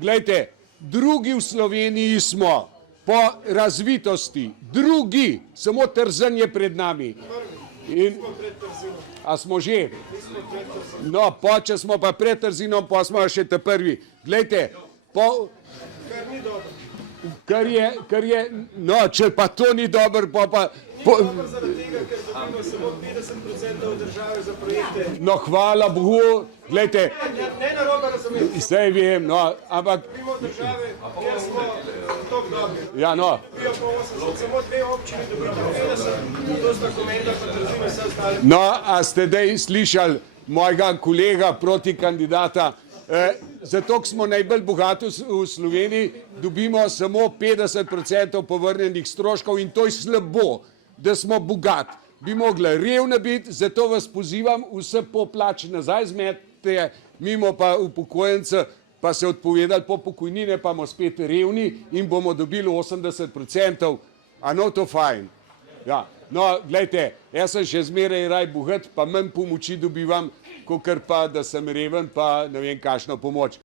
glejte, drugi v Sloveniji smo po razvitosti, drugi, samo Trzin je pred nami. A smo že? No, če smo pa pred Trzinom, pa smo še te prvi. Glejte, kar je, no, če pa to ni dobro, pa... Zaradi tega, ker dobimo samo 50% države za projekte. No, hvala Bogu, glejte... Ne narobe razumeti. Saj vem, no, ampak... Dobimo države, kjer smo toliko dobri. Ja, no. Dobijo po 80, samo dve občini dobite 50, to sta Komenda pa Trzin vse ostale. No, a ste dej slišali mojega kolega proti kandidata? Zato, ko smo najbolj bogati v Sloveniji, dobimo samo 50% povrnjenih stroškov in to je slabo, da smo bogati. Bi mogla revna biti, zato vas pozivam, vse poplači nazaj zmete, mimo pa upokojence, pa se odpovedali po pokojnine, pa bomo spet revni in bomo dobili 80%. A no to fajn? Ja. No, gledajte, jaz sem še zmeraj raj bogat, pa manj pomoči dobivam, kakor pa, da sem reven, pa ne vem kakšno pomoč.